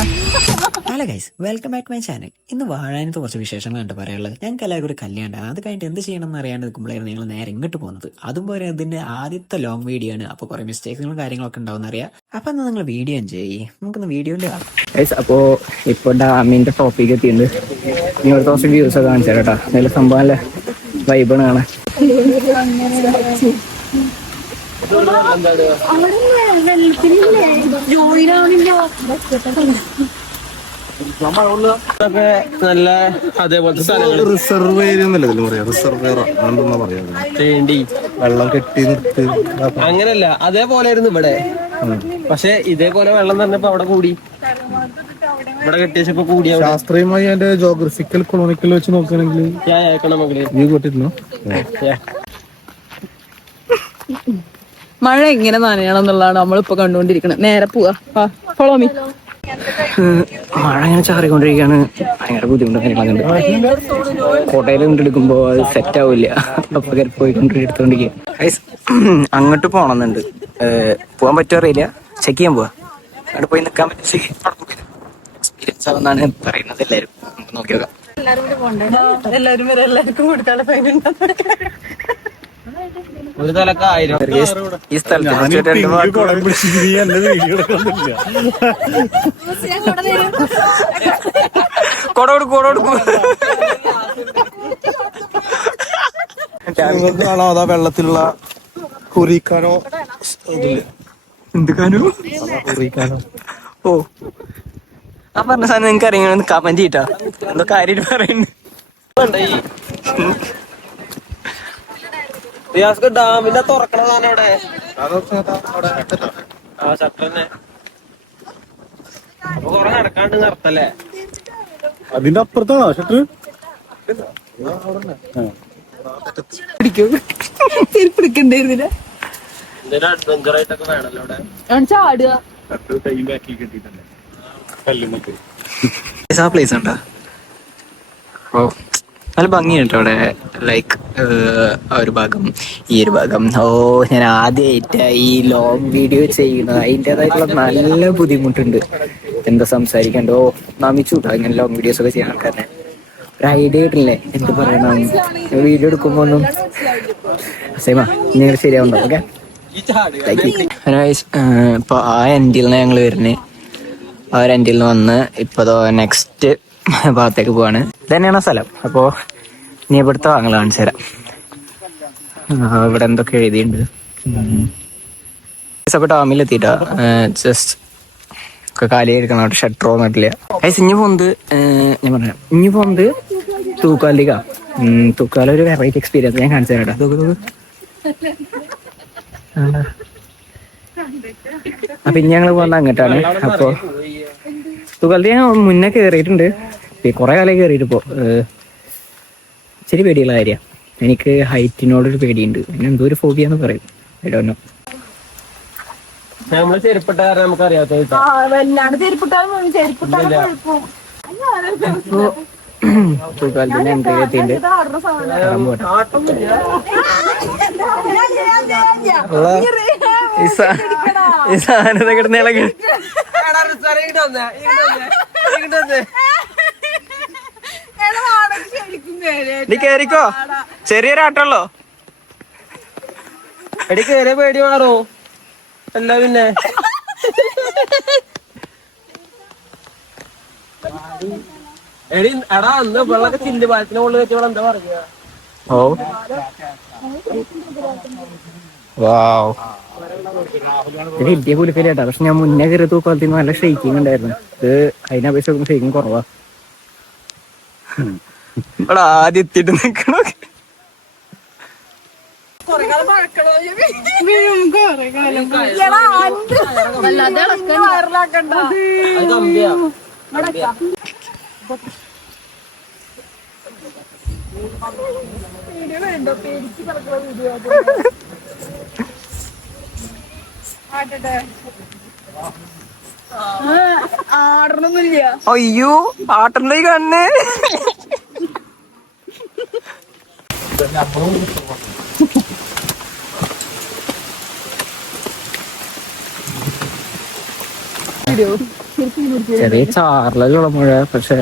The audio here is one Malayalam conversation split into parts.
Hello guys, welcome back my channel. ഇന്ന് വാഴാനത്ത് കുറച്ച് വിശേഷങ്ങളുണ്ട് പറയാനുള്ളത്. ഞങ്ങൾക്ക് എല്ലാവർക്കും ഒരു കല്യാണം. അത് കഴിഞ്ഞിട്ട് എന്ത് ചെയ്യണമെന്ന് അറിയാണ്ട് നിൽക്കുമ്പോഴായിരുന്നു ഞങ്ങൾ നേരെ ഇങ്ങോട്ട് പോകുന്നത്. അതുപോലെ ഇതിന്റെ ആദ്യത്തെ ലോങ് വീഡിയോ ആണ്. അപ്പോൾ കുറേ മിസ്റ്റേക്സുകളും കാര്യങ്ങളൊക്കെ ഉണ്ടാവും അറിയാം. അപ്പം എന്നാൽ നിങ്ങൾ വീഡിയോ എൻജോയ് ചെയ്യും. നമുക്കൊന്ന് വീഡിയോയിൽ കാണാം. ഗൈസ്, അപ്പോൾ ഇപ്പോൾ ഡാമിൻ്റെ ടോപ്പിക്ക് എത്തിയിട്ടുണ്ട്. നിങ്ങൾ ഒരു ദിവസം വ്യൂസ് ഒക്കെ കാണിച്ചു തരാം കേട്ടോ. നല്ല സംഭവം നല്ല വൈബാണ് കാണാൻ. നല്ല അതേപോലത്തെ സ്ഥലങ്ങൾ റിസർവ് ഏരിയ എന്നല്ലേ പറയാ, റിസർവെയർ വെള്ളം കെട്ടി നിർത്തി. അങ്ങനല്ല, അതേപോലെ ആയിരുന്നു ഇവിടെ. പക്ഷെ ഇതേപോലെ വെള്ളം പറഞ്ഞപ്പോ അവിടെ കൂടി, ഇവിടെ കെട്ടിയപ്പോ കൂടിയ. ശാസ്ത്രീയമായി അതിന്റെ ജോഗ്രഫിക്കൽ കൊളോണിക്കൽ വെച്ച് നോക്കുകയാണെങ്കിൽ വ്യൂ കേട്ടിരുന്നു. മഴ എങ്ങനെ നനയണം എന്നുള്ളതാണ് നമ്മളിപ്പോ കണ്ടുകൊണ്ടിരിക്കുന്നത്. നേരെ പോവാ, ഫോളോ മീ. മഴ ഇങ്ങനെ ചാറിക്കൊണ്ടിരിക്കുകയാണ്. ഭയങ്കര ബുദ്ധിമുട്ടും കാര്യങ്ങളൊക്കെ കോട്ടയിൽ കൊണ്ടെടുക്കുമ്പോൾ അത് സെറ്റ് ആവില്ല. അപ്പൊ പോയിക്കൊണ്ട് എടുത്തോണ്ടിരിക്കുക. ഗൈസ്, അങ്ങോട്ട് പോകണമെന്നുണ്ട്. പോകാൻ പറ്റുമോ അറിയില്ല. ചെക്ക് ചെയ്യാൻ പോവാ. അവിടെ പോയി നിൽക്കാൻ പറ്റും. എക്സ്പീരിയൻസ് ആവുന്നാണ് പറയുന്നത് എല്ലാവരും. നമുക്ക് നോക്കി നോക്കാം. ഒരു തലക്ക് 1000. ഈ സ്ഥലത്ത് കാണാം അതാ വെള്ളത്തിലുള്ള കുറിക്കാനോ എന്തുക്കാനോ കുറിക്കാനോ. ഓ, ആ പറഞ്ഞ സാധനം നിങ്ങൾക്ക് അറിയണമെന്ന് കമന്റ് ചെയ്യട്ടാ. എന്തോ കാര്യം പറയുന്നുണ്ട്. ഡാമിന്റെ തുറക്കണതാണ് അവിടെ. ആ ഷട്ടറിനെ അപ്പൊ കൊറേ നടക്കാണ്ട് നിർത്തല്ലേ. അതിന്റെ അപ്പുറത്താണോ ഷട്ടർ? പിടിക്കണ്ടായിരുന്നില്ല. എന്തെങ്കിലും അഡ്വഞ്ചർ ആയിട്ടൊക്കെ വേണല്ലോ അവിടെ. ചാടുക. ആ പ്ലേസ് ഉണ്ടോ? ഓ, നല്ല ഭംഗിയുണ്ട് അവിടെ. ലൈക്ക് ആ ഒരു ഭാഗം, ഈ ഒരു ഭാഗം. ഓ, ഞാൻ ആദ്യമായിട്ട് ഈ ലോങ് വീഡിയോ ചെയ്യുന്നത്. അതിൻ്റെതായിട്ടുള്ള നല്ല ബുദ്ധിമുട്ടുണ്ട്. എന്താ സംസാരിക്കണ്ടോ നമിച്ചു കൂട്ടാ. ഇങ്ങനെ ലോങ് വീഡിയോസ് ഒക്കെ ചെയ്യാൻ ആൾക്കാരെ ഒരു ഐഡിയ കിട്ടില്ലേ എന്ത് പറയണം. വീഡിയോ എടുക്കുമ്പോ ഒന്നും സേമാ ഇങ്ങനെ ശരിയാവുണ്ടോ? ഓക്കെ, ഇപ്പൊ ആ എൻഡിൽ നിന്ന് ഞങ്ങൾ വരുന്നത്. ആ ഒരു എൻഡിൽ നിന്ന് വന്ന് ഇപ്പൊ നെക്സ്റ്റ് ഭാഗത്തേക്ക് പോവാണ്. ഇത് തന്നെയാണ് സ്ഥലം. അപ്പോ ഇനി ഇവിടുത്തെ വാങ്ങൽ കാണിച്ചു തരാം. ഇവിടെ എന്തൊക്കെ എഴുതിയിട്ടുണ്ട്. അപ്പൊ ഡാമിലെത്തിട്ടാ ജസ്റ്റ് ഒക്കെ കാലിയായിരിക്കണം. അവിടെ ഷട്ടർ വന്നിട്ടില്ല. ഇനി പോകുന്നത് ഞാൻ പറയാം. ഇനി പോകുന്നത് തൂക്കാലിക. തൂക്കാല ഒരു വെറൈറ്റി എക്സ്പീരിയൻസ് ഞാൻ കാണിച്ചു തരാം. അപ്പൊ ഇനി ഞങ്ങൾ പോകുന്നത് അങ്ങോട്ടാണ്. അപ്പൊ തൂക്കാലത്ത് ഞാൻ മുന്നേ കയറിയിട്ടുണ്ട്. കുറെ കാലം കയറിയിട്ടിപ്പോ ഇച്ചിരി പേടിയുള്ള കാര്യമാണ്. എനിക്ക് ഹൈറ്റിനോടൊരു പേടിയുണ്ട്. പിന്നെ എന്തോ ഒരു ഫോബിയാന്ന് പറയും. I don't know. നമ്മള് ചെരുപ്പിട്ട കാരണം നമുക്ക് അറിയാത്ത തൂക്കാലത്തിന് എൻട്രി എത്തിയിട്ടുണ്ട്. ഈ സാധനത്തെ കിടന്ന് ഇളകി നീ കേറിക്കോ. ചെറിയൊരാട്ടുള്ളോ. എടി കേറിയ പേടി മാറോ അല്ല പിന്നെ. എടി എടാ അന്ന് വെള്ളമൊക്കെ ചില്ല് പാലത്തിന് മുകളിൽ വെച്ച് ഇവിടെ എന്താ പറയുക. ഓ, വാവ്, ഇത് ഇന്ത്യ കുലിക്കലേട്ടാ. പക്ഷെ ഞാൻ മുന്നേ കയറി തൂക്കാലത്തിന് നല്ല ഷെയ്ക്കിങ് ഉണ്ടായിരുന്നു. ഇത് അതിനപേക്ഷ ഷെയ്ക്കിങ് കുറവാ. ഇവിടെ ആദ്യം എത്തിയിട്ട് നിക്കണോ. അയ്യോ, ആട്ടണ്ട ഈ കണ്ണ്. ചെറിയ ചാർലുള്ള മുഴ, പക്ഷെ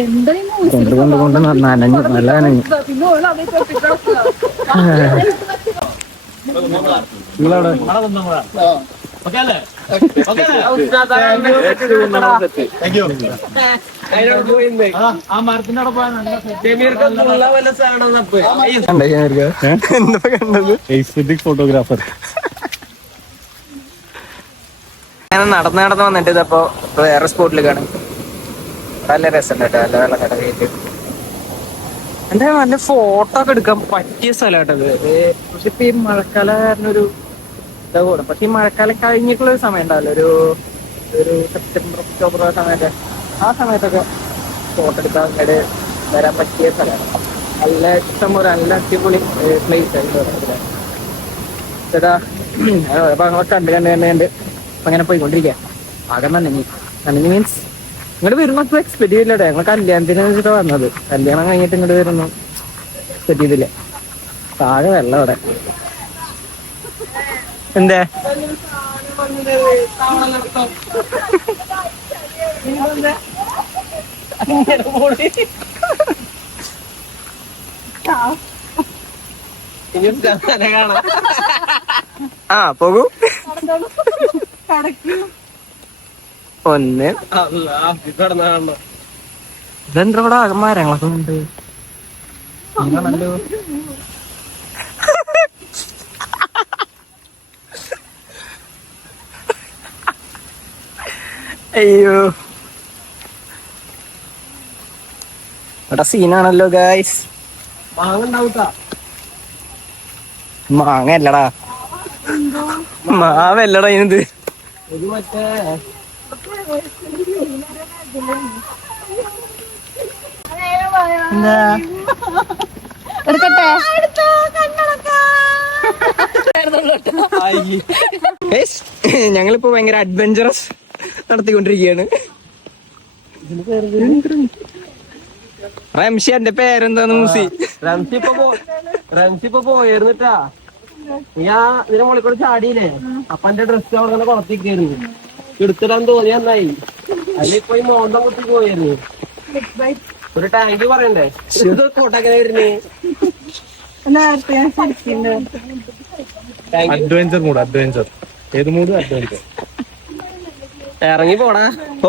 എന്തായാലും കൊണ്ട് കൊണ്ട് കൊണ്ട് നനഞ്ഞു, നല്ല നനഞ്ഞു. പിന്നെ ഓള് അതേ തൊട്ടിട്ട് എന്താ കണ്ടത്? Aesthetic photographer. ഞാൻ നടന്ന് വന്നിട്ട് ഇതപ്പോ വേറെ സ്പോട്ടിൽ കാണും. നല്ല രസം കേട്ടോ, നല്ല വെള്ളം കടയിട്ട്. എന്താ നല്ല ഫോട്ടോ ഒക്കെ എടുക്കാൻ പറ്റിയ സ്ഥലം കേട്ടത്. പക്ഷെ ഇപ്പൊ ഈ മഴക്കാലം കാരണം ഒരു ഇതാ കൂടെ. പക്ഷെ ഈ മഴക്കാലം കഴിഞ്ഞിട്ടുള്ള ഒരു സമയം ഉണ്ടാവല്ലോ, ഒരു സെപ്റ്റംബർ ഒക്ടോബർ സമയത്ത്, ആ സമയത്തൊക്കെ ഫോട്ടോ എടുക്കാൻ അങ്ങോട്ട് വരാൻ പറ്റിയ സ്ഥലമാണ്. നല്ല ഇഷ്ടംപോലെ നല്ല അടിപൊളി പ്ലേസ് ആയിട്ട് ചേട്ടാ. ഭാഗങ്ങളൊക്കെ കണ്ട് അങ്ങനെ പോയിക്കൊണ്ടിരിക്കുക. ആകെ നനഞ്ഞി മീൻസ് ഇങ്ങോട്ട് വരുന്നൊക്കെ എക്സ്പെക്ട് ചെയ്തില്ലട്ടെ. ഞങ്ങൾ കല്യാണത്തിന് വെച്ചിട്ട് വന്നത്. കല്യാണം കഴിഞ്ഞിട്ട് ഇങ്ങോട്ട് വരുന്നു എക്സ്പെക്ട് ചെയ്തില്ല. ആകെ വെള്ളം അവിടെ. എന്തേ ആ പോകൂ. ഒന്ന് ഇതെന്താ ഇവിടെ ആകെ മരങ്ങളൊക്കെ ഉണ്ട്. അയ്യോ ഇവിടെ സീനാണല്ലോ ഗായ്സ്. മാങ്ങ അല്ലടാ, മാവല്ലടാ ഇത്. എടുക്കട്ടെ. ഞങ്ങളിപ്പോ ഭയങ്കര അഡ്വഞ്ചറസ് നടത്തിക്കൊണ്ടിരിക്കുകയാണ്. റംഷി, എന്റെ പേരെന്താന്ന് മൂസി? റംസി ഇപ്പൊ പോയിരുന്നിട്ടാ. ഞാൻ ഇതിന്റെ മുകളിൽ കൂടെ ചാടിയില്ലേ, അപ്പൊ എന്റെ ഡ്രസ് അവിടെ തന്നെ കുളത്തിക്കായിരുന്നു. എടുത്തിടാൻ തോന്നി നന്നായി. അതിലിപ്പോ ഈ മോന്തം കുത്തി പോയിരുന്നു. ഒരു ടാങ്ക് പറയണ്ടേ? കോട്ടങ്ങനെ വരുന്നേ. Adventure mood, adventure. ഏത് മൂഡ്? അഡ്വഞ്ചർ. ഇറങ്ങി പോടാ. പോ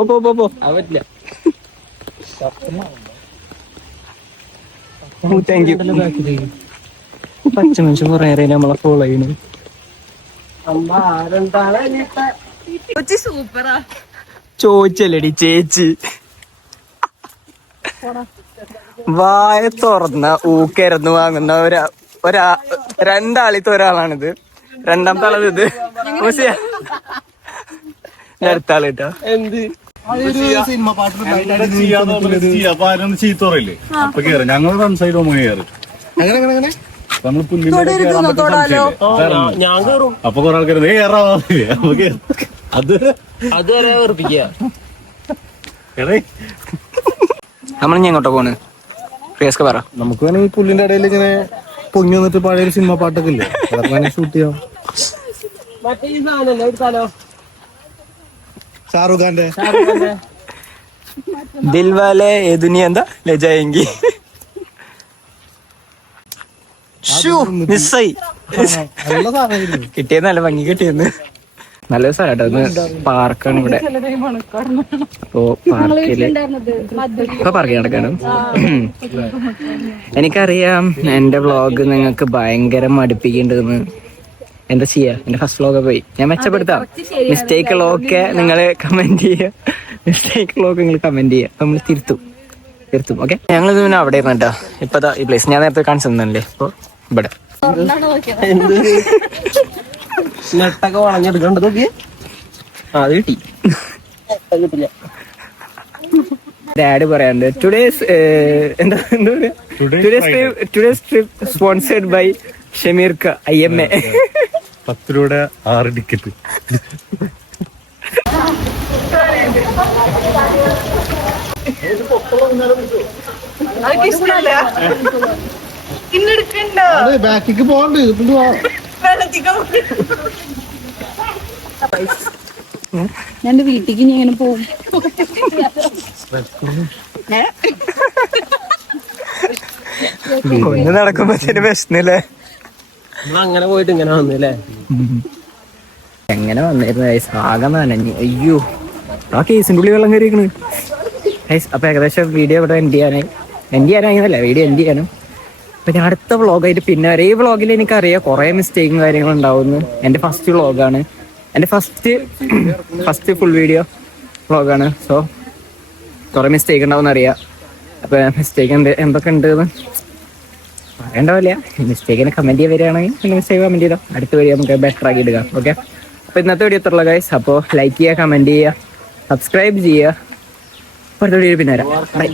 അത് പറ്റില്ല. Thank you. പച്ച മനുഷ്യൻ കുറെ നേരം നമ്മളെ ഫോളോ ചെയ്യുന്നു. സൂപ്പറാ. ചോദിച്ചല്ലേടി ചേച്ചി. വായ തുറന്ന ഊക്കരന്ന് വാങ്ങുന്ന രണ്ടാളിത്തെ ഒരാളാണിത്. രണ്ടാമത്തെ ആളത് ഇത് അടുത്ത ആള് കേട്ടോ. എന്ത് സിനിമ പാട്ട് ചീത്ത പറയില്ലേ? അപ്പൊ കേറ്. ഞങ്ങൾ റൺസൈഡ് കയറി നമ്മള് പുല്ലിന്റെ ഞാൻ കേറും. അപ്പൊ കൊറേ ആൾക്കാർ അതുവരെ വെറുപ്പിക്കുക. നമ്മൾ ഇനി എങ്ങോട്ടാ പോണ്? പ്രിയസ്ക പറ. നമുക്ക് വേണമെങ്കിൽ പുല്ലിന്റെ ഇടയിൽ ഇങ്ങനെ പൊങ്ങി വന്നിട്ട് പഴയ ഒരു സിനിമ പാട്ടൊക്കെ ഇല്ലേ, അതൊക്കെ വേണമെങ്കിൽ ഷൂട്ട് ചെയ്യാം. മറ്റേ ഈ സാധനല്ലേ എടുത്താലോ? ഷാറൂഖ് ഖാന്റെ ദിൽവാലെ ഏ ദുനിയ എന്താ ലജായെങ്കി. മിസ്സായി. നല്ല സാധനം. കിട്ടിയത് നല്ല ഭംഗി കിട്ടിയെന്ന്. നല്ലൊരു സ്ഥലം ഒന്ന് പാർക്കാണ് ഇവിടെ. ഇപ്പോ പാർക്കില് ഇപ്പൊ പാർക്ക് നടക്കാണ്. എനിക്കറിയാം എന്റെ വ്ളോഗ് നിങ്ങൾക്ക് ഭയങ്കര മടുപ്പിക്കേണ്ടതെന്ന്. എന്താ ചെയ്യാ, എന്റെ ഫസ്റ്റ് വ്ളോഗ് പോയി. ഞാൻ മെച്ചപ്പെടുത്താം. മിസ്റ്റേക്കുകളൊക്കെ നിങ്ങൾ കമന്റ് ചെയ്യുക. മിസ്റ്റേക്കുകളൊക്കെ നിങ്ങൾ കമന്റ് ചെയ്യുക. നമ്മൾ തിരുത്തും. ഓക്കെ. ഞങ്ങൾ പിന്നെ അവിടെ ഇരുന്നിട്ടാ ഇപ്പതാ ഈ പ്ലേസ് ഞാൻ നേരത്തെ കാണിച്ചു തന്നല്ലേ. ഇപ്പൊ ഇവിടെ നെട്ടൊക്കെ വളഞ്ഞെടുക്കണ്ടത് നോക്കി. അത് കിട്ടി. കിട്ടില്ല. ഡാഡ് പറയാണ്ട് today's today's trip sponsored by ഷമീർക്ക IMA. 10 രൂപയുടെ 6 ടിക്കറ്റ്. ബാക്കിക്ക് പോകണ്ട്. ഞാൻ എന്റെ വീട്ടിലേക്ക് ഇനി എങ്ങനെ പോകും? കൊണ്ട് നടക്കുമ്പോ വിശന്നില്ലേ? അങ്ങനെ പോയിട്ട് ഇങ്ങനെ വന്നില്ലേ? എങ്ങനെ വന്നിരുന്നു ഗൈസ്? ആകെ നനഞ്ഞു. അയ്യോ, ആ കേസിന്റെ ഉള്ളിൽ വെള്ളം കയറിയിരിക്കണ് ഗൈസ്. അപ്പൊ ഏകദേശം വീഡിയോ ഇവിടെ എൻഡ് ചെയ്യാനായിരുന്നല്ല, വീഡിയോ എൻഡ് ചെയ്യാനും. അപ്പൊ ഞാൻ അടുത്ത വ്ളോഗായിട്ട് പിന്നെ വരെ. ഈ വ്ളോഗിൽ എനിക്കറിയാം കുറെ മിസ്റ്റേക്കും കാര്യങ്ങളും ഉണ്ടാവുന്നു. എന്റെ ഫസ്റ്റ് വ്ളോഗാണ്, എന്റെ ഫസ്റ്റ് ഫുൾ വീഡിയോ വ്ളോഗാണ്. സോ കുറെ മിസ്റ്റേക്ക് ഉണ്ടാവും അറിയാം. അപ്പൊ മിസ്റ്റേക്ക് എന്തൊക്കെ ഉണ്ടെന്ന് പറയണ്ടാവില്ല. മിസ്റ്റേക്കിന് കമന്റ് ചെയ്യാൻ വരികയാണെങ്കിൽ പിന്നെ മിസ്റ്റേക്ക് കമന്റ് ചെയ്താൽ അടുത്ത വീഡിയോ നമുക്ക് ബെറ്റർ ആക്കി എടുക്കാം. ഓക്കെ, അപ്പൊ ഇന്നത്തെ വീഡിയോ എത്തുള്ള ഗൈസ്. അപ്പോൾ ലൈക്ക് ചെയ്യുക, കമന്റ് ചെയ്യുക, സബ്സ്ക്രൈബ് ചെയ്യുക. അടുത്ത വീഡിയോ പിന്നെ വരാം. ബൈ.